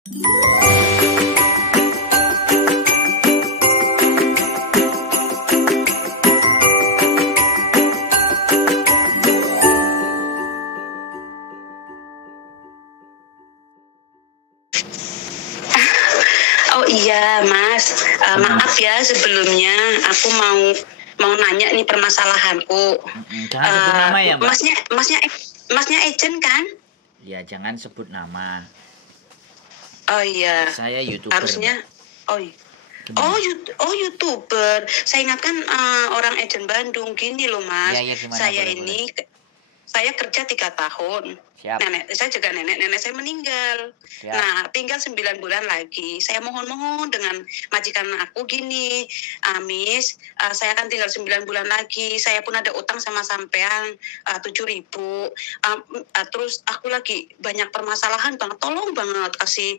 Oh iya Mas, maaf ya sebelumnya aku mau nanya nih permasalahanku. Jangan sebut nama ya Mbak. Masnya agent kan? Ya jangan sebut nama. Oh iya. Saya YouTuber. Harusnya. YouTuber. Saya ingatkan orang agent Bandung. Gini loh Mas. Ya, gimana, saya kerja 3 tahun. Siap. Saya juga nenek saya meninggal. Siap. Nah, tinggal 9 bulan lagi. Saya mohon dengan majikan aku gini, Miss, saya akan tinggal 9 bulan lagi. Saya pun ada utang sama sampean 7.000. Terus aku lagi banyak permasalahan banget. Tolong banget kasih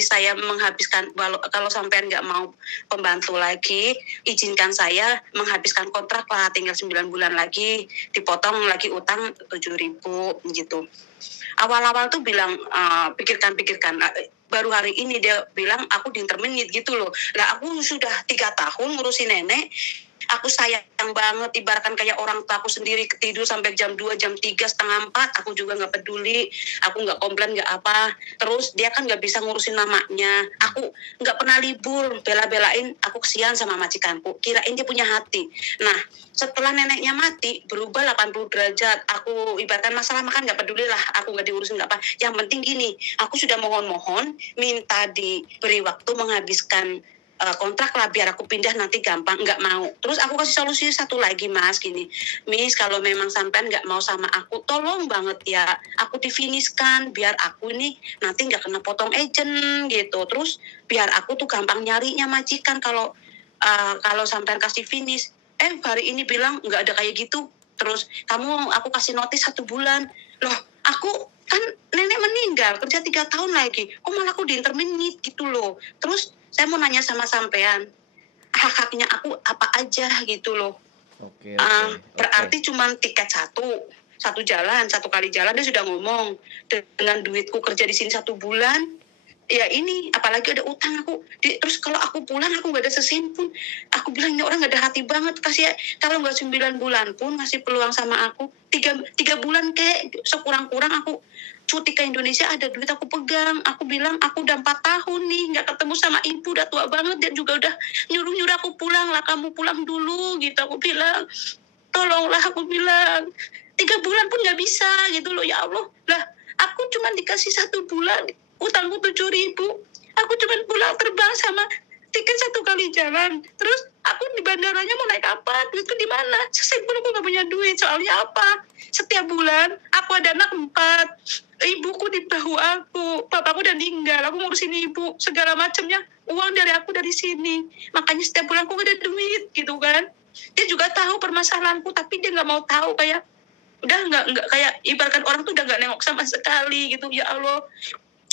saya menghabiskan, kalau sampean nggak mau pembantu lagi, izinkan saya menghabiskan kontrak lah, tinggal 9 bulan lagi, dipotong lagi utang 7.000 gitu. Awal-awal tuh bilang pikirkan. Baru hari ini dia bilang aku diintermenit gitu loh. Lah aku sudah 3 tahun ngurusin nenek. Aku sayang banget, ibaratkan kayak orang tua aku sendiri, tidur sampai jam 2, jam 3, setengah 4, aku juga nggak peduli, aku nggak komplain, nggak apa. Terus dia kan nggak bisa ngurusin namanya, aku nggak pernah libur, bela-belain, aku kesian sama majikanku, kirain dia punya hati. Nah, setelah neneknya mati, berubah 80 derajat, aku ibaratkan masalah makan nggak peduli lah, aku nggak diurusin nggak apa. Yang penting gini, aku sudah mohon-mohon, minta diberi waktu menghabiskan kontrak lah biar aku pindah nanti gampang, nggak mau. Terus aku kasih solusi satu lagi Mas, gini, Miss, kalau memang sampean nggak mau sama aku, tolong banget ya aku difiniskan biar aku ini nanti nggak kena potong agent gitu. Terus biar aku tuh gampang nyarinya majikan kalau sampean kasih finish. Hari ini bilang nggak ada kayak gitu. Terus aku kasih notis 1 bulan. Loh, aku kan nenek meninggal, kerja 3 tahun lagi, kok malah aku diintermenit gitu loh. Terus saya mau nanya sama sampean, hak-haknya aku apa aja gitu loh. Oke. Berarti cuma tiket satu jalan, 1 kali jalan dia sudah ngomong, dengan duitku kerja di sini 1 bulan, ya ini apalagi ada utang aku. Terus kalau aku pulang aku nggak ada sesin pun, aku bilang ini orang nggak ada hati banget, kasih kalau nggak 9 bulan pun ngasih peluang sama aku, 3 bulan kayak sekurang-kurang aku cuti ke Indonesia, ada duit aku pegang. Aku bilang aku udah 4 tahun nih nggak ketemu sama ibu, udah tua banget, dia juga udah nyuruh aku pulang lah, kamu pulang dulu gitu. Aku bilang tolonglah, aku bilang 3 bulan pun nggak bisa gitu loh. Ya Allah lah, aku cuma dikasih 1 bulan, utangku 7.000, aku cuma pulang terbang sama tiket 1 kali jalan. Terus aku di bandaranya mau naik apa? Duitku di mana? Saya pun aku nggak punya duit. Soalnya apa? Setiap bulan aku ada anak 4. Ibuku di bahu aku, papaku udah meninggal, aku ngurusin ibu, segala macamnya, uang dari aku dari sini. Makanya setiap bulan aku gak ada duit gitu kan. Dia juga tahu permasalahanku, tapi dia nggak mau tahu, kayak udah nggak kayak ibaratkan orang tuh udah nggak nengok sama sekali gitu. Ya Allah,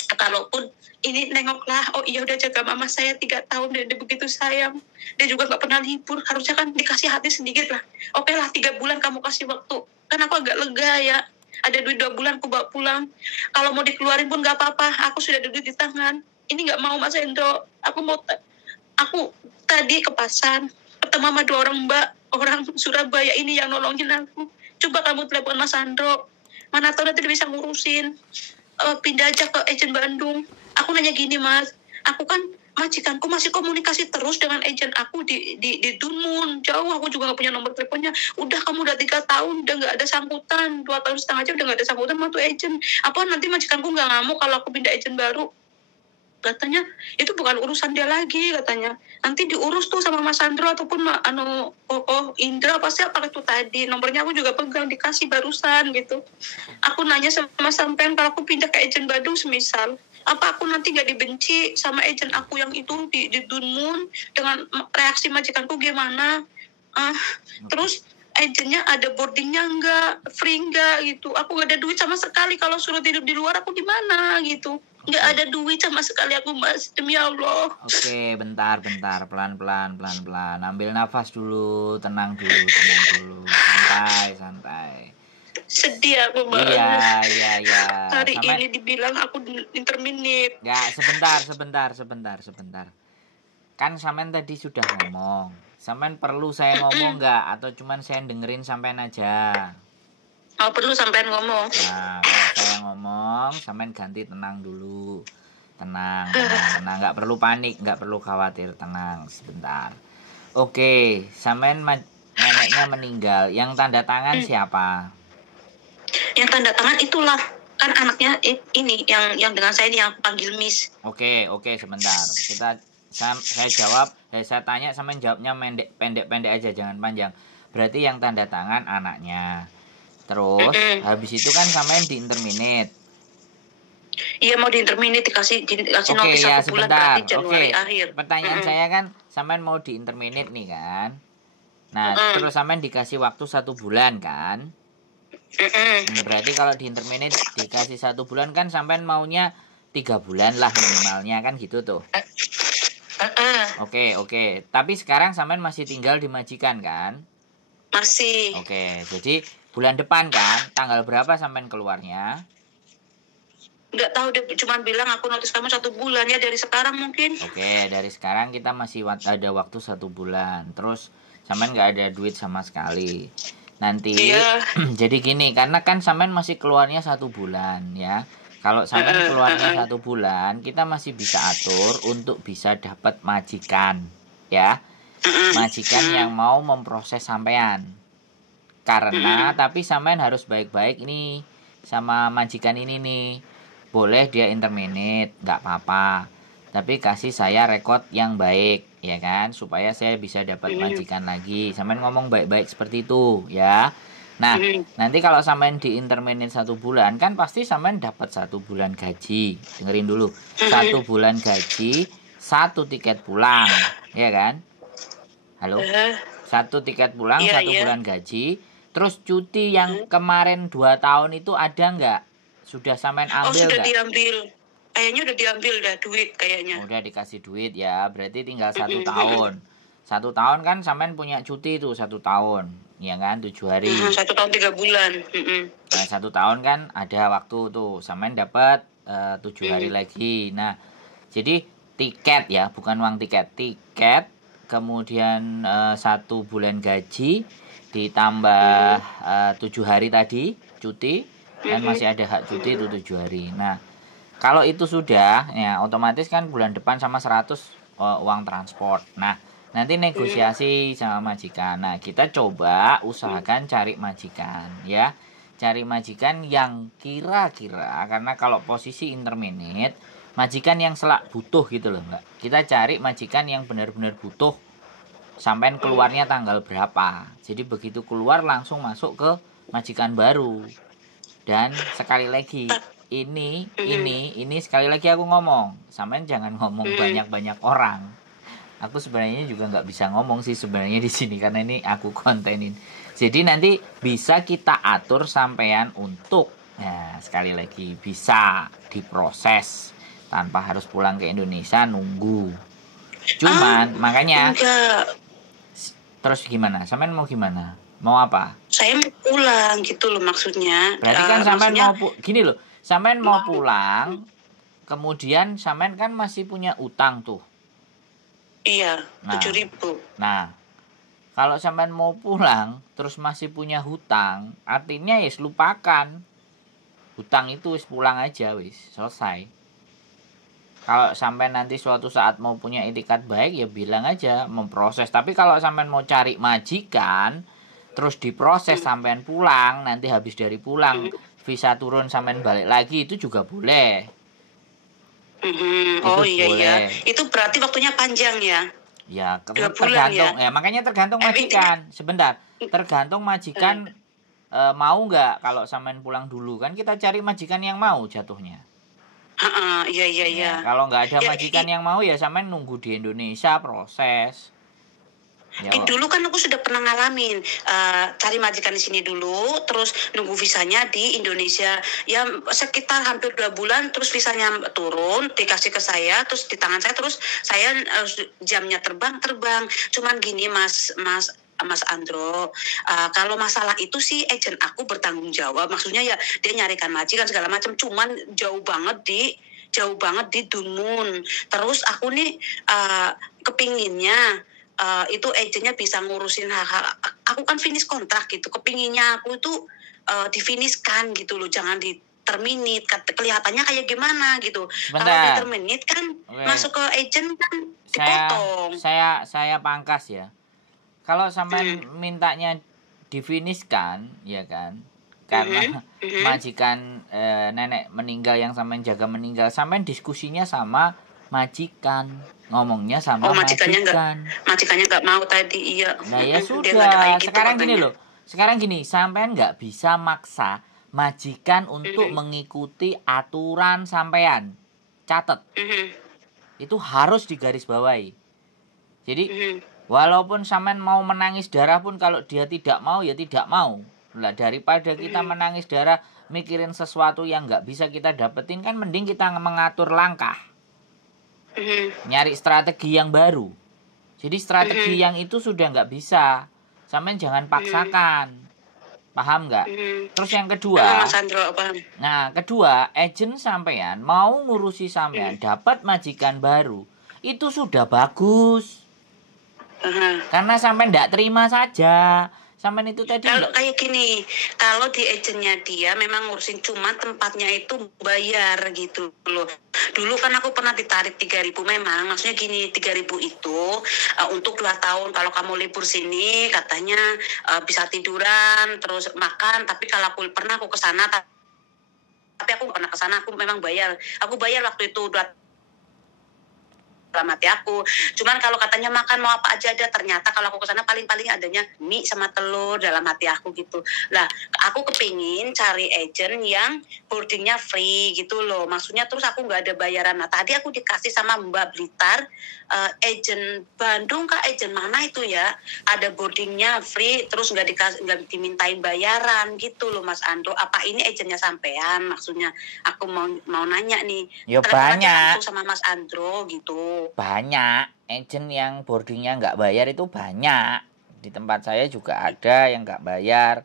kalaupun ini nengoklah, oh iya udah jaga mama saya 3 tahun, dia begitu sayang, dia juga nggak pernah libur, harusnya kan dikasih hati sedikit lah. Oke lah, 3 bulan kamu kasih waktu, kan aku agak lega ya, ada duit 2 bulan aku bawa pulang, kalau mau dikeluarin pun nggak apa-apa, aku sudah ada duit di tangan. Ini nggak mau Mas Hendro, aku tadi ke pasar ketemu sama 2 orang mbak, orang Surabaya ini yang nolongin aku. Coba kamu telepon Mas Hendro, mana tahu nanti dia bisa ngurusin, pindah aja ke agent Bandung. Aku nanya gini Mas, aku kan majikanku masih komunikasi terus dengan agent aku di Dunmun, jauh, aku juga nggak punya nomor teleponnya. Udah kamu udah 3 tahun udah nggak ada sambutan, 2 tahun setengah aja udah nggak ada sambutan sama tuh agent. Apa nanti majikanku nggak ngamuk kalau aku pindah agent baru? Katanya itu bukan urusan dia lagi, katanya nanti diurus tuh sama Mas Sandro ataupun Indra, pasti apa itu tadi nomornya aku juga pegang, dikasih barusan gitu. Aku nanya sama sampean, kalau aku pindah ke agent Bandung semisal, apa aku nanti gak dibenci sama agent aku yang itu di Dunmun, dengan reaksi majikanku gimana? Terus agentnya ada boardingnya enggak, free enggak gitu. Aku gak ada duit sama sekali, kalau suruh tidur di luar aku gimana gitu. Nggak ada duit sama sekali aku Mas, demi Allah. Oke, bentar, pelan-pelan, ambil nafas dulu, tenang dulu, santai. Sedih aku Iya, banget. iya. Hari Sampean ini dibilang aku interminate. ya sebentar. Kan sampean tadi sudah ngomong. Sampean perlu saya ngomong nggak atau cuman saya dengerin sampean aja? Oh, perlu sampean ngomong. Nah, kalau saya ngomong, sampean ganti tenang dulu. Tenang. Nggak perlu panik, nggak perlu khawatir, tenang sebentar. Oke, sampean neneknya meninggal. Yang tanda tangan siapa? Yang tanda tangan itulah kan anaknya ini yang dengan saya ini yang panggil Miss. Oke, sebentar. Saya jawab, saya tanya sampean jawabnya pendek aja, jangan panjang. Berarti yang tanda tangan anaknya. Terus habis itu kan sampean diinterminate. Iya, mau diinterminate dikasih notis ya, 1 bulan berarti Januari Oke. akhir. Pertanyaan saya kan sampean mau diinterminate nih kan. Nah, terus sampean dikasih waktu 1 bulan kan. Berarti kalau diinterminate dikasih 1 bulan kan sampean maunya 3 bulan lah minimalnya kan gitu tuh. Oke. Tapi sekarang sampean masih tinggal di majikan kan? Masih. Oke, jadi bulan depan kan, tanggal berapa sampean keluarnya? Nggak tahu, dia cuma bilang aku notis kamu 1 bulan ya dari sekarang mungkin. Oke, dari sekarang kita masih ada waktu 1 bulan. Terus sampean nggak ada duit sama sekali. Nanti jadi gini, karena kan sampean masih keluarnya 1 bulan ya. Kalau sampean keluarnya 1 bulan, kita masih bisa atur untuk bisa dapat majikan ya. Majikan yang mau memproses sampean. Karena tapi sampean harus baik-baik ini sama majikan ini nih. Boleh dia interminate, nggak apa-apa. Tapi kasih saya rekod yang baik, ya kan? Supaya saya bisa dapat majikan lagi. Sampean ngomong baik-baik seperti itu, ya. Nah, nanti kalau sampean diinterminate 1 bulan, kan pasti sampean dapat 1 bulan gaji. Dengerin dulu. 1 bulan gaji, 1 tiket pulang, ya kan? Halo? 1 tiket pulang, 1 bulan gaji. Terus cuti yang kemarin 2 tahun itu ada nggak? Sudah sampean ambil nggak? Sudah diambil. Kayaknya udah diambil duit kayaknya. Udah dikasih duit ya, berarti tinggal 1 tahun. 1 tahun kan sampean punya cuti tuh 1 tahun, ya kan? 7 hari. 1 tahun 3 bulan. Nah, 1 tahun kan ada waktu tuh, sampean dapat 7 hari lagi. Nah, jadi tiket ya, bukan uang tiket. Tiket, kemudian 1 bulan gaji, ditambah 7 hari tadi, cuti, dan masih ada hak cuti itu 7 hari. Nah, kalau itu sudah, ya otomatis kan bulan depan sama 100 uang transport. Nah, nanti negosiasi sama majikan. Nah, kita coba usahakan cari majikan ya. Cari majikan yang kira-kira, karena kalau posisi interminate, majikan yang selak butuh gitu loh, Mbak. Kita cari majikan yang benar-benar butuh. Sampai keluarnya tanggal berapa. Jadi begitu keluar langsung masuk ke majikan baru. Dan sekali lagi, ini sekali lagi aku ngomong, sampean jangan ngomong banyak orang. Aku sebenarnya juga nggak bisa ngomong sih sebenarnya di sini karena ini aku kontenin. Jadi nanti bisa kita atur sampean untuk, nah sekali lagi bisa diproses tanpa harus pulang ke Indonesia nunggu. Cuman makanya terus gimana? Sampean mau gimana? Mau apa? Saya mau pulang gitu loh maksudnya. Berarti kan sampean mau gini loh. Sampean mau pulang, kemudian sampean kan masih punya utang tuh. Iya, 7.000. Nah, kalau sampean mau pulang terus masih punya hutang, artinya ya lupakan. Hutang itu wis pulang aja wis, selesai. Kalau sampean nanti suatu saat mau punya itikat baik ya bilang aja memproses. Tapi kalau sampean mau cari majikan terus diproses sampean pulang, nanti habis dari pulang visa turun sampean balik lagi itu juga boleh. Oh iya. Itu berarti waktunya panjang ya? Ya, tergantung ya, makanya tergantung majikan. Sebentar, tergantung majikan mau nggak kalau sampean pulang dulu, kan kita cari majikan yang mau jatuhnya. Iya. Kalau nggak ada majikan yang mau ya sampean nunggu di Indonesia proses. Ya, dulu kan aku sudah pernah ngalamin cari majikan di sini dulu, terus nunggu visanya di Indonesia. Ya sekitar hampir 2 bulan, terus visanya turun, dikasih ke saya, terus di tangan saya, terus saya jamnya terbang. Cuman gini mas Mas Andro. Kalau masalah itu sih agent aku bertanggung jawab. Maksudnya ya dia nyarikan majikan segala macam. Cuman jauh banget di Dunmun. Terus aku nih kepinginnya itu agentnya bisa ngurusin hal-hal. Aku kan finish kontrak gitu. Kepinginnya aku itu difinishkan gitu loh. Jangan di terminate. Kelihatannya kayak gimana gitu. Kalau di Sebentar. terminate kan Oke. masuk ke agent kan dipotong. Saya pangkas ya. Kalau sampean mintanya difiniskan, ya kan? Karena majikan nenek meninggal yang sampean jaga meninggal, sampean diskusinya sama majikan, ngomongnya sama majikannya nggak mau tadi, iya. Nah ya Dia nggak ada kayak sudah, gitu sekarang gini katanya. loh. Sekarang gini, sampean nggak bisa maksa majikan untuk mengikuti aturan sampean. Catat. Itu harus digarisbawahi. Jadi walaupun sampean mau menangis darah pun kalau dia tidak mau ya tidak mau. Lah daripada kita menangis darah mikirin sesuatu yang nggak bisa kita dapetin kan mending kita mengatur langkah. Nyari strategi yang baru. Jadi strategi yang itu sudah nggak bisa. Sampean jangan paksakan. Paham nggak? Terus yang kedua, Mas Andro, paham. nah kedua, agent sampean mau ngurusi sampean dapat majikan baru. Itu sudah bagus. Karena sampai ndak terima saja. Sampai itu tadi Kalau kayak gini, kalau di agentnya dia memang ngurusin cuma tempatnya itu bayar gitu loh. Dulu kan aku pernah ditarik 3.000 memang, maksudnya gini 3.000 itu untuk 2 tahun. Kalau kamu libur sini katanya bisa tiduran, terus makan. Tapi kalau aku pernah aku kesana, tapi aku nggak pernah kesana, aku memang bayar. Aku bayar waktu itu 2 dalam hati aku. Cuman kalau katanya makan mau apa aja ada, ternyata kalau aku kesana paling-paling adanya mie sama telur dalam hati aku gitu. Lah, aku kepingin cari agent yang boardingnya free gitu loh. Maksudnya terus aku nggak ada bayaran. Nah, tadi aku dikasih sama Mbak Blitar, agent Bandung kah, agent mana itu ya? Ada boardingnya free, terus nggak dimintain bayaran gitu loh Mas Andro. Apa ini agentnya sampean? Maksudnya aku mau nanya nih. ya Telepon aja banyak. langsung sama Mas Andro gitu. Banyak agent yang boardingnya nggak bayar itu banyak. Di tempat saya juga ada yang nggak bayar.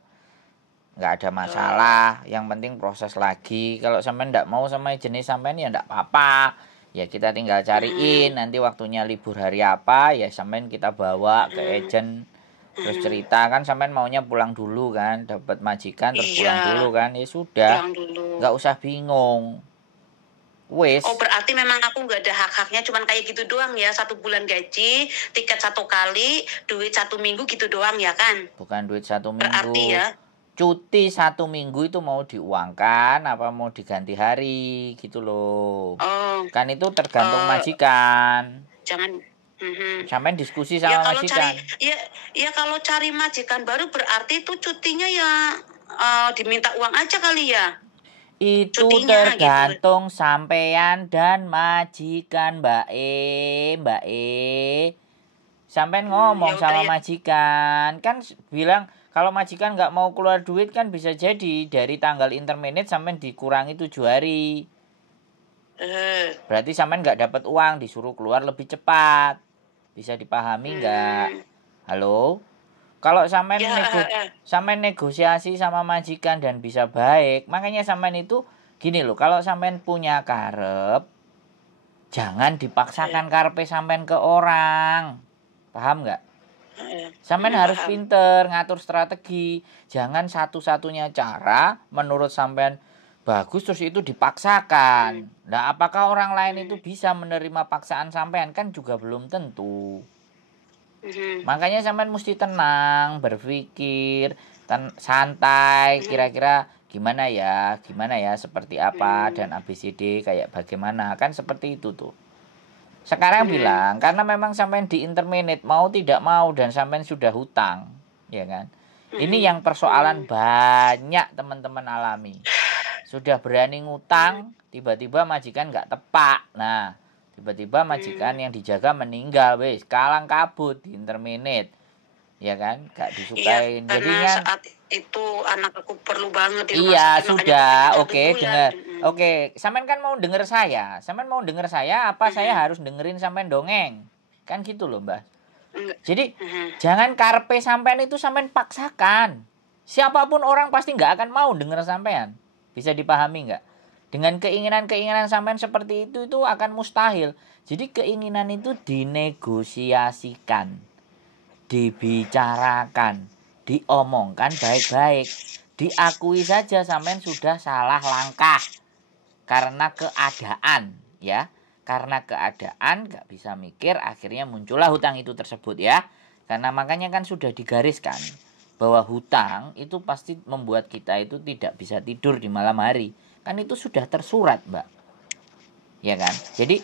Nggak ada masalah. Yang penting proses lagi. Kalau sampean nggak mau sama agentnya sampean ya nggak apa-apa. Ya kita tinggal cariin. Nanti waktunya libur hari apa ya sampean kita bawa ke agent. Terus cerita kan sampean maunya pulang dulu kan. Dapat majikan terus pulang dulu kan. Ya sudah. Nggak usah bingung. Wes. Oh berarti memang aku nggak ada hak-haknya, cuman kayak gitu doang ya, 1 bulan gaji, tiket 1 kali, duit 1 minggu gitu doang ya kan? Bukan duit 1 minggu. Berarti ya. Cuti 1 minggu itu mau diuangkan apa mau diganti hari gitu loh. Oh. Kan itu tergantung majikan. Jangan. Sampai diskusi sama kalau majikan. Kalau cari majikan baru berarti itu cutinya ya diminta uang aja kali ya. Itu cutinya, tergantung gitu. Sampean dan majikan Mbak Sampean ngomong sama majikan. Kan bilang kalau majikan nggak mau keluar duit kan bisa jadi dari tanggal interminate sampean dikurangi 7 hari. Berarti sampean nggak dapat uang, disuruh keluar lebih cepat. Bisa dipahami nggak? Halo? Kalau sampean negosiasi sama majikan dan bisa baik, makanya sampean itu gini loh, kalau sampean punya karep, jangan dipaksakan karepe sampean ke orang. Paham nggak? Sampean harus pinter ngatur strategi. Jangan satu-satunya cara menurut sampean bagus terus itu dipaksakan. Nah, apakah orang lain itu bisa menerima paksaan sampean kan juga belum tentu. Makanya sampean mesti tenang, berpikir, santai, kira-kira gimana ya, seperti apa dan ABCD kayak bagaimana, kan seperti itu tuh. Sekarang bilang karena memang sampean di interminate mau tidak mau dan sampean sudah hutang, ya kan? Ini yang persoalan banyak teman-teman alami. Sudah berani ngutang, tiba-tiba majikan nggak tepak. Nah, tiba-tiba majikan yang dijaga meninggal, wes kalang kabut di interminate, ya kan? Gak disukain. Iya, jadinya saat itu anak aku perlu banget di rumah iya sakit, sudah, oke dengar. Oke, Oke, sampean kan mau denger saya. Sampean mau denger saya apa saya harus dengerin sampean dongeng? Kan gitu loh, Mbak. Jadi jangan karpe sampean itu sampean paksakan. Siapapun orang pasti nggak akan mau dengar sampean. Bisa dipahami nggak? Dengan keinginan-keinginan sampean seperti itu akan mustahil. Jadi keinginan itu dinegosiasikan, dibicarakan, diomongkan baik-baik. Diakui saja sampean sudah salah langkah karena keadaan, ya. Karena keadaan nggak bisa mikir, akhirnya muncullah hutang itu tersebut, ya. Karena makanya kan sudah digariskan bahwa hutang itu pasti membuat kita itu tidak bisa tidur di malam hari. Kan itu sudah tersurat, Mbak. Ya kan? Jadi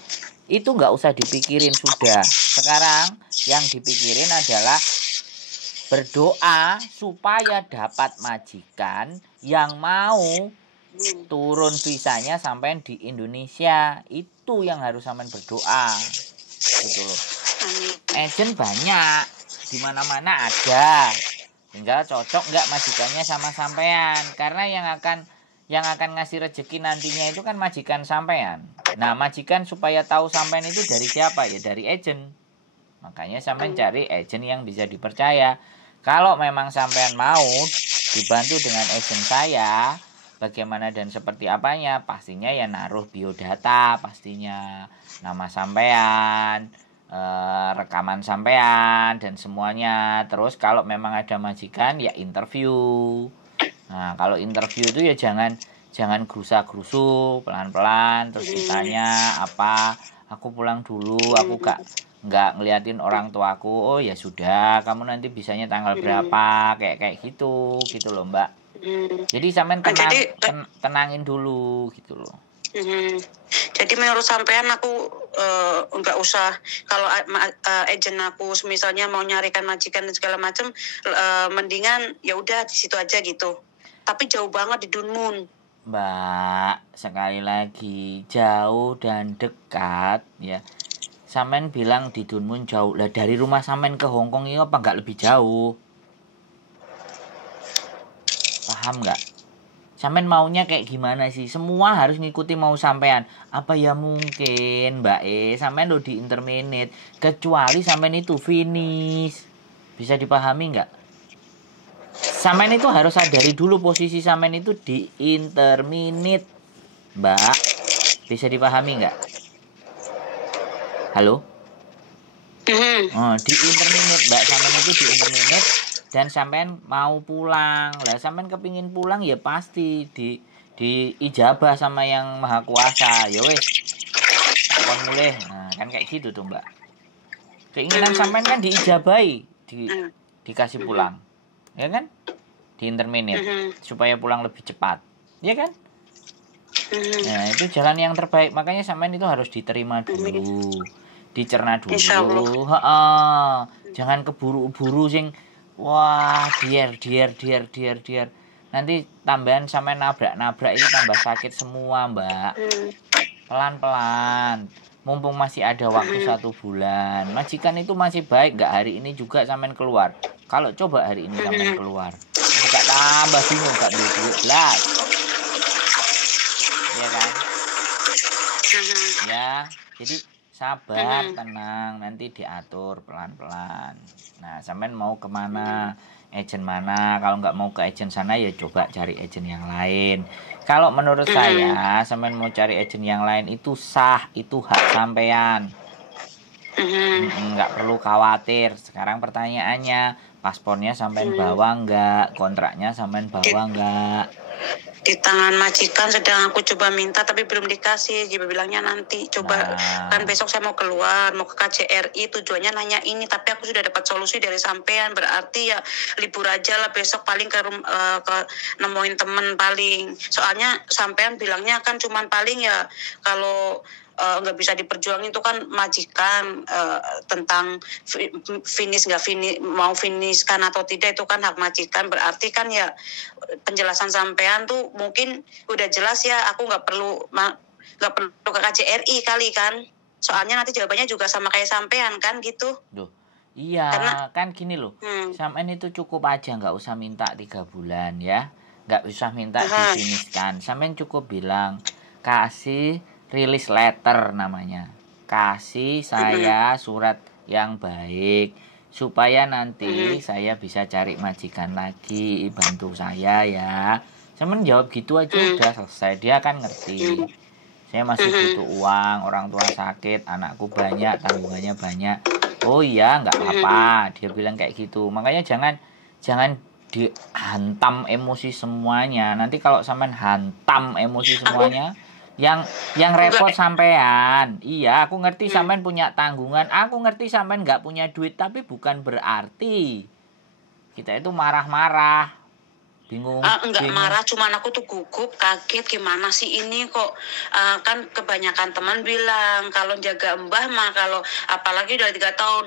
itu nggak usah dipikirin sudah. Sekarang yang dipikirin adalah berdoa supaya dapat majikan yang mau turun visanya sampai di Indonesia. Itu yang harus sampean berdoa. Gitu loh. Agent banyak, di mana-mana ada. Tinggal cocok nggak majikannya sama sampean. Karena yang akan ngasih rezeki nantinya itu kan majikan sampean. Nah, majikan supaya tahu sampean itu dari siapa? Ya dari agent. Makanya sampean cari agent yang bisa dipercaya. Kalau memang sampean mau dibantu dengan agent saya, bagaimana dan seperti apanya, pastinya ya naruh biodata, pastinya nama sampean, rekaman sampean dan semuanya. Terus kalau memang ada majikan ya interview. Nah, kalau interview itu ya jangan gerusa-gerusu, pelan-pelan terus ditanya apa, aku pulang dulu, aku nggak ngeliatin orang tuaku. Oh ya sudah, kamu nanti bisanya tanggal berapa, kayak gitu loh, Mbak. Jadi sampean tenangin dulu gitu loh. Jadi menurut sampean aku nggak usah, kalau agent aku misalnya mau nyarikan majikan dan segala macam, mendingan ya udah di situ aja gitu. Tapi jauh banget di Dunmun. Mbak, sekali lagi jauh dan dekat ya. Sampean bilang di Dunmun jauh. Lah dari rumah sampean ke Hongkong ini apa nggak lebih jauh? Paham nggak? Sampean maunya kayak gimana sih? Semua harus ngikuti mau sampean. Apa ya mungkin, Mbak sampean lo di interminate, kecuali sampean itu finish. Bisa dipahami nggak? Sampean itu harus sadari dulu posisi sampean itu di interminate, Mbak. Bisa dipahami nggak? Halo? Oh, di interminate, Mbak. Sampean itu di interminate dan sampean mau pulang. Lah sampean kepingin pulang ya pasti di ijabah sama yang maha kuasa. Ya wes. Takon mulih. Nah, kan kayak gitu tuh, Mbak. Keinginan sampean kan diijabahi, dikasih pulang. Ya kan? Di interminate supaya pulang lebih cepat. Ya kan? Nah, itu jalan yang terbaik. Makanya sampean itu harus diterima dulu. Dicerna dulu. Jangan keburu-buru sing wah, dier. Nanti tambahan sampean nabrak itu tambah sakit semua, Mbak. Pelan-pelan. Mumpung masih ada waktu 1 bulan. Majikan itu masih baik, nggak hari ini juga sampean keluar. Kalau coba hari ini sampean keluar, nggak tambah bingung, nggak duit belas. Ya kan? Ya, jadi sabar, tenang, nanti diatur pelan-pelan. Nah, sampean mau kemana? Agent mana? Kalau nggak mau ke agent sana ya coba cari agent yang lain. Kalau menurut saya, sampean mau cari agent yang lain itu sah, itu hak sampean. Nggak perlu khawatir. Sekarang pertanyaannya, paspornya sampean bawa nggak? Kontraknya sampean bawa nggak? Di tangan majikan sedang aku coba minta tapi belum dikasih. Dia bilangnya nanti coba. Kan besok saya mau keluar, mau ke KJRI, tujuannya nanya ini, tapi aku sudah dapat solusi dari sampean. Berarti ya libur aja lah besok, paling ke nemuin temen paling. Soalnya sampean bilangnya kan cuman paling ya kalau nggak bisa diperjuangin itu kan majikan, tentang finish nggak finish, mau finishkan atau tidak itu kan hak majikan. Berarti kan ya penjelasan sampean tuh mungkin udah jelas ya, aku nggak perlu ke KJRI kali kan, soalnya nanti jawabannya juga sama kayak sampean kan gitu. Duh, iya. Karena kan gini loh, sampean itu cukup aja nggak usah minta 3 bulan ya, nggak usah minta difinishkan. Sampean cukup bilang kasih release letter namanya, kasih saya surat yang baik, supaya nanti saya bisa cari majikan lagi bantu saya ya. Saya jawab gitu aja udah selesai. Dia kan ngerti saya masih butuh uang, orang tua sakit, anakku banyak, tanggungannya banyak. Oh iya, nggak apa-apa, dia bilang kayak gitu. Makanya jangan dihantam emosi semuanya. Nanti kalau sampean hantam emosi semuanya, yang repot sampean. Iya, aku ngerti sampean punya tanggungan, aku ngerti sampean nggak punya duit, tapi bukan berarti kita itu marah-marah, bingung. Enggak marah, cuman aku tuh gugup, kaget gimana sih ini kok. Kan kebanyakan teman bilang kalau jaga mbah mah, kalau apalagi udah 3 tahun,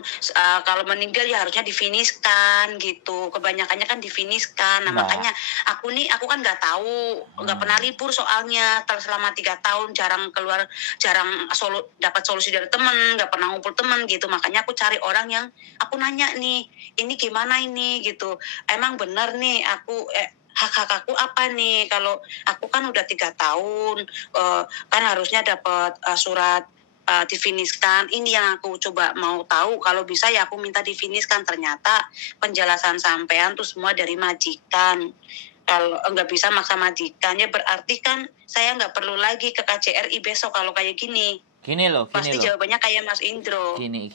kalau meninggal ya harusnya difiniskan gitu. Kebanyakannya kan difiniskan. Nah, makanya aku kan nggak tahu, nggak pernah libur soalnya selama 3 tahun, jarang keluar, jarang dapat solusi dari teman, nggak pernah ngumpul teman gitu. Makanya aku cari orang yang aku nanya nih, ini gimana ini gitu. Emang bener nih aku hak aku apa nih, kalau aku kan udah 3 tahun kan harusnya dapat surat difiniskan. Ini yang aku coba mau tahu, kalau bisa ya aku minta difiniskan. Ternyata penjelasan sampean tuh semua dari majikan. Kalau nggak bisa maksa majikan, ya berarti kan saya nggak perlu lagi ke KJRI besok kalau kayak gini. Gini loh. Pasti jawabannya kayak Mas Indro. Gini.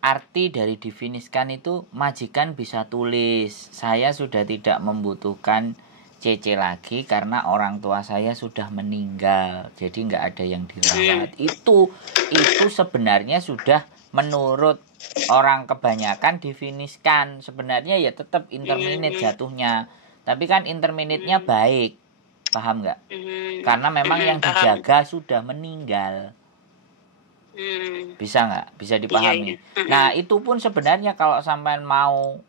Arti dari difiniskan itu majikan bisa tulis, saya sudah tidak membutuhkan CC lagi karena orang tua saya sudah meninggal, jadi nggak ada yang dirawat. Itu sebenarnya sudah menurut orang kebanyakan difiniskan. Sebenarnya ya tetap interminate jatuhnya, tapi kan interminate-nya baik, paham nggak? Karena memang yang dijaga sudah meninggal. Bisa nggak? Bisa dipahami. Iya. Nah, itu pun sebenarnya kalau sampean mau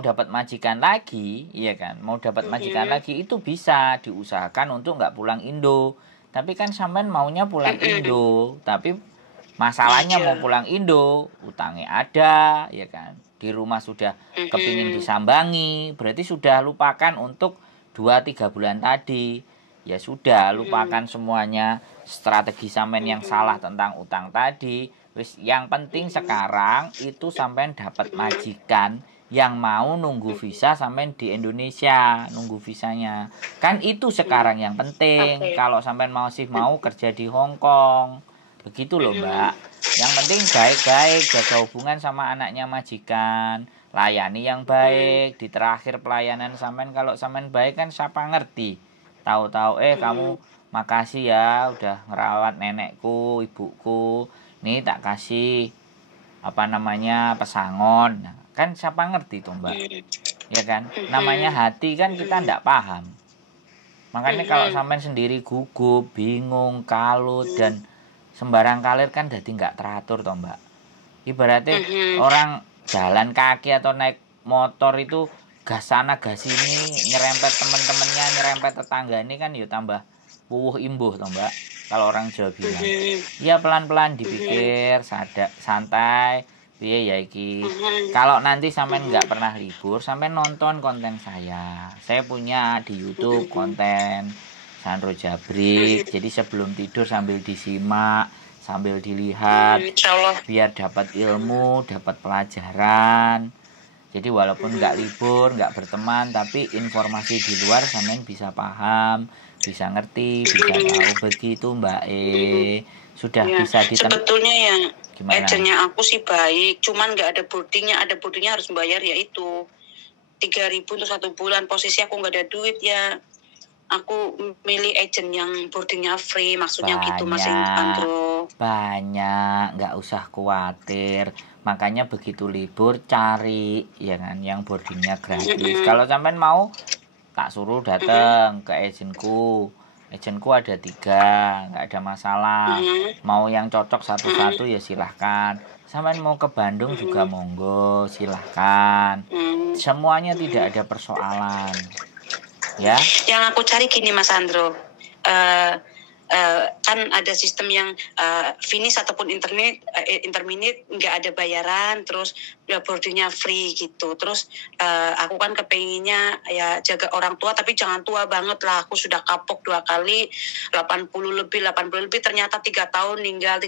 dapat majikan lagi, iya kan? Mau dapat majikan lagi itu bisa diusahakan untuk nggak pulang Indo. Tapi kan sampean maunya pulang Indo, tapi masalahnya mau pulang Indo, utangnya ada, ya kan? Di rumah sudah kepingin disambangi, berarti sudah lupakan untuk 2-3 bulan tadi. Ya sudah, lupakan semuanya strategi sampean yang salah tentang utang tadi. Wis, yang penting sekarang itu sampean dapat majikan yang mau nunggu visa sampean di Indonesia, nunggu visanya. Kan itu sekarang yang penting. Kalau sampean masih mau kerja di Hong Kong. Begitu loh, Mbak. Yang penting baik-baik, jaga hubungan sama anaknya majikan, layani yang baik. Di terakhir pelayanan sampean, kalau sampean baik kan siapa ngerti. Tahu-tahu kamu makasih ya udah ngerawat nenekku, ibuku. Nih tak kasih pesangon. Nah, kan siapa ngerti tuh, Mbak. Ya kan? Namanya hati kan kita ndak paham. Makanya kalau sampean sendiri gugup, bingung, kalut dan sembarang kalir kan jadi nggak teratur toh, Mbak. Ibaratnya orang jalan kaki atau naik motor itu gas sana gas sini, nyerempet teman-temannya, nyerempet tetangga ini kan ya tambah wuh imbuh toh, Mbak. Kalau orang Jawa bilang. Ya pelan-pelan dipikir, santai. Piye ya iki. Kalau nanti sampean nggak pernah libur, sampean nonton konten saya. Saya punya di YouTube konten Sandro Jabrik. Jadi sebelum tidur sambil disimak, sambil dilihat, biar dapat ilmu, dapat pelajaran. Jadi walaupun nggak libur, nggak berteman, tapi informasi di luar sampean bisa paham, bisa ngerti, bisa tahu. Begitu Mbak sudah ya, bisa sebetulnya ya agennya aku sih baik, cuman nggak ada boardingnya. Ada boardingnya harus bayar, yaitu 3.000 untuk 1 bulan. Posisi aku nggak ada duit ya, aku milih agent yang boardingnya free, maksudnya gitu Mas Indro. Banyak, nggak usah khawatir. Makanya begitu libur cari ya kan yang boardingnya gratis. Kalau sampean mau tak suruh datang ke agentku. Agentku ada 3, nggak ada masalah. Mau yang cocok satu-satu ya silahkan. Sampean mau ke Bandung juga monggo, silahkan. Semuanya tidak ada persoalan. Ya. Yang aku cari gini Mas Andro, kan ada sistem yang finish ataupun intermediate nggak ada bayaran, terus boardingnya free gitu. Terus aku kan kepenginnya ya jaga orang tua tapi jangan tua banget lah. Aku sudah kapok 2 kali 80 lebih ternyata 3 tahun ninggal.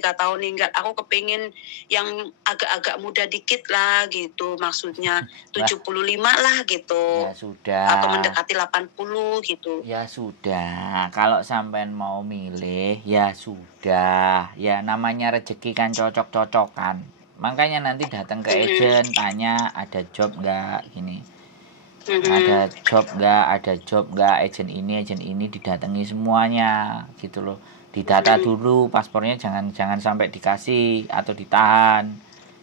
Aku kepingin yang agak-agak muda dikit lah gitu, maksudnya 75 lah gitu. Ya sudah. Atau mendekati 80 gitu. Ya sudah, kalau sampean mau milih ya sudah. Ya namanya rezeki kan cocok-cocokan. Makanya nanti datang ke agent tanya ada job nggak gini. Ada job nggak agent ini didatangi semuanya gitu loh. Didata dulu paspornya jangan sampai dikasih atau ditahan.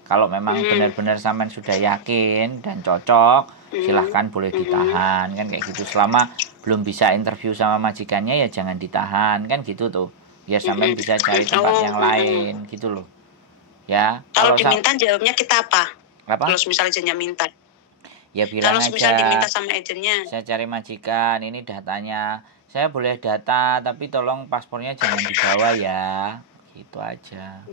Kalau memang benar-benar sampean sudah yakin dan cocok, silahkan boleh ditahan kan kayak gitu. Selama belum bisa interview sama majikannya ya jangan ditahan kan gitu tuh. Biar sampean bisa cari tempat yang lain gitu loh. Ya. Kalau diminta jawabnya kita apa? Kalau misalnya agennya minta. Ya bilang kalau aja. Kalau misalnya diminta sama agennya. Saya cari majikan, ini datanya. Saya boleh data tapi tolong paspornya jangan dibawa ya. Gitu aja.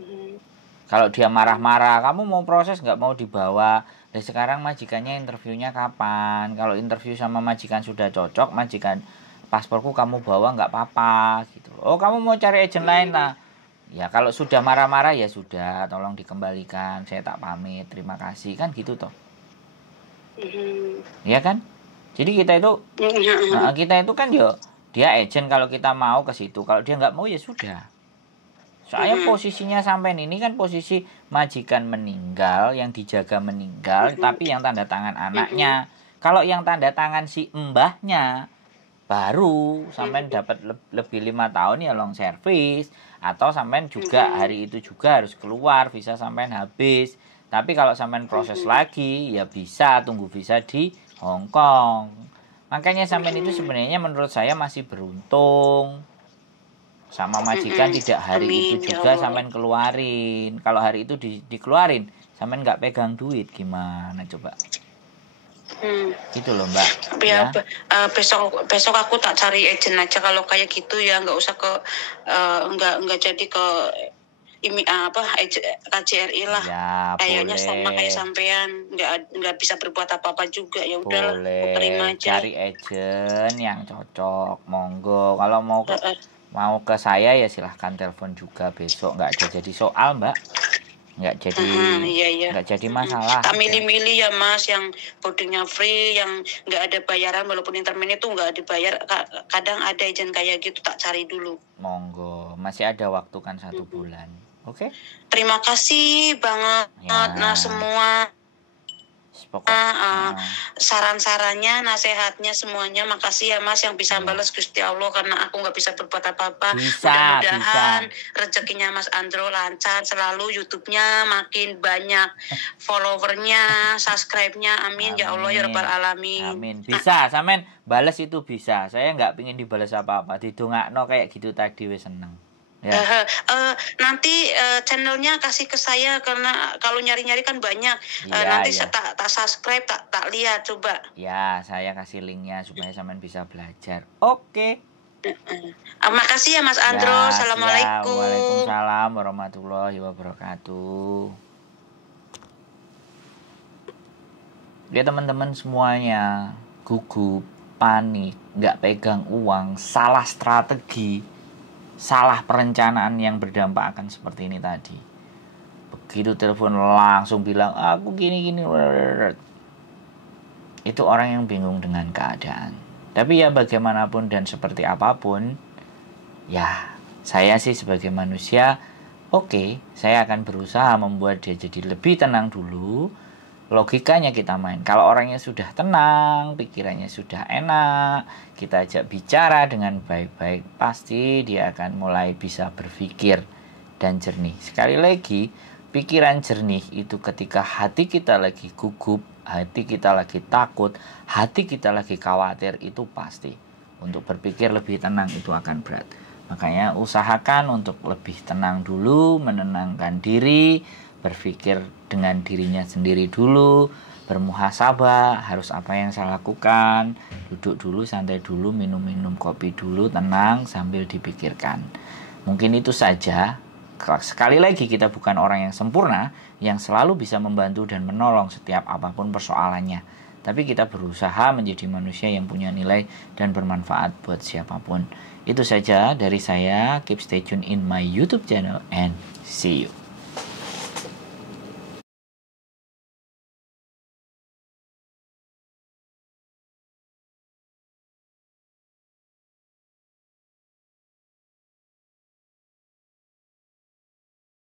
Kalau dia marah-marah, kamu mau proses nggak mau dibawa. Dan sekarang majikannya interviewnya kapan? Kalau interview sama majikan sudah cocok, majikan pasporku kamu bawa nggak apa-apa gitu. Oh kamu mau cari agent lain lah. Ya kalau sudah marah-marah ya sudah, tolong dikembalikan. Saya tak pamit, terima kasih kan gitu toh. Ya kan? Jadi kita itu kan dia agent kalau kita mau ke situ. Kalau dia nggak mau ya sudah. Soalnya posisinya sampai ini kan posisi majikan meninggal, yang dijaga meninggal, tapi yang tanda tangan anaknya. Kalau yang tanda tangan si mbahnya, baru sampean dapat lebih 5 tahun ya long service, atau sampean juga hari itu juga harus keluar, visa sampean habis. Tapi kalau sampean proses lagi ya bisa tunggu visa di Hong Kong. Makanya sampean itu sebenarnya menurut saya masih beruntung. Sama majikan tidak hari itu juga sampean keluarin. Kalau hari itu dikeluarin, sampean nggak pegang duit gimana coba? Gitu loh Mbak. Ya. Besok aku tak cari agent aja kalau kayak gitu ya, nggak usah ke nggak jadi ke KJRI lah. Ya, kayaknya boleh. Sama kayak sampean nggak bisa berbuat apa-apa juga, ya udahlah aku terima aja. Cari agent yang cocok, monggo. Kalau mau ke saya ya silahkan telepon juga besok, nggak ada jadi soal Mbak. Nggak jadi masalah. Tak milih-milih ya Mas, yang boardingnya free, yang nggak ada bayaran walaupun intermediate itu nggak dibayar. Kadang ada agent kayak gitu, tak cari dulu. Monggo, masih ada waktu kan 1 bulan. Oke? Terima kasih banget ya. Semua saran-sarannya, nasihatnya semuanya, makasih ya Mas yang bisa balas Gusti Allah, karena aku nggak bisa berbuat apa-apa. Mudah-mudahan rezekinya Mas Andro lancar selalu, YouTube-nya makin banyak followernya, subscribe-nya, amin ya Allah ya Rabbal Alamin. Amin. Bisa, sampean balas itu bisa. Saya nggak pingin dibalas apa-apa, didongakno kayak gitu tadi wis seneng. Ya. Nanti channelnya kasih ke saya, karena kalau nyari-nyari kan banyak. Nanti saya tak subscribe, tak lihat coba. Ya, saya kasih linknya supaya sampean bisa belajar. Oke. Makasih ya Mas Andro. Assalamualaikum. Waalaikumsalam warahmatullahi wabarakatuh. Ya teman-teman semuanya, gugup, panik, nggak pegang uang, salah strategi, salah perencanaan yang berdampak akan seperti ini tadi. Begitu telepon langsung bilang aku gini. Itu orang yang bingung dengan keadaan. Tapi ya bagaimanapun dan seperti apapun, ya saya sih sebagai manusia, saya akan berusaha membuat dia jadi lebih tenang dulu. Logikanya kita main. Kalau orangnya sudah tenang, pikirannya sudah enak, kita ajak bicara dengan baik-baik, pasti dia akan mulai bisa berpikir dan jernih. Sekali lagi, pikiran jernih itu ketika hati kita lagi gugup, hati kita lagi takut, hati kita lagi khawatir, itu pasti. Untuk berpikir lebih tenang itu akan berat. Makanya usahakan untuk lebih tenang dulu, menenangkan diri, berpikir dengan dirinya sendiri dulu, bermuhasabah, harus apa yang saya lakukan, duduk dulu, santai dulu, minum kopi dulu, tenang sambil dipikirkan. Mungkin itu saja. Sekali lagi, kita bukan orang yang sempurna yang selalu bisa membantu dan menolong setiap apapun persoalannya. Tapi kita berusaha menjadi manusia yang punya nilai dan bermanfaat buat siapapun. Itu saja dari saya. Keep stay tune in my YouTube channel and see you.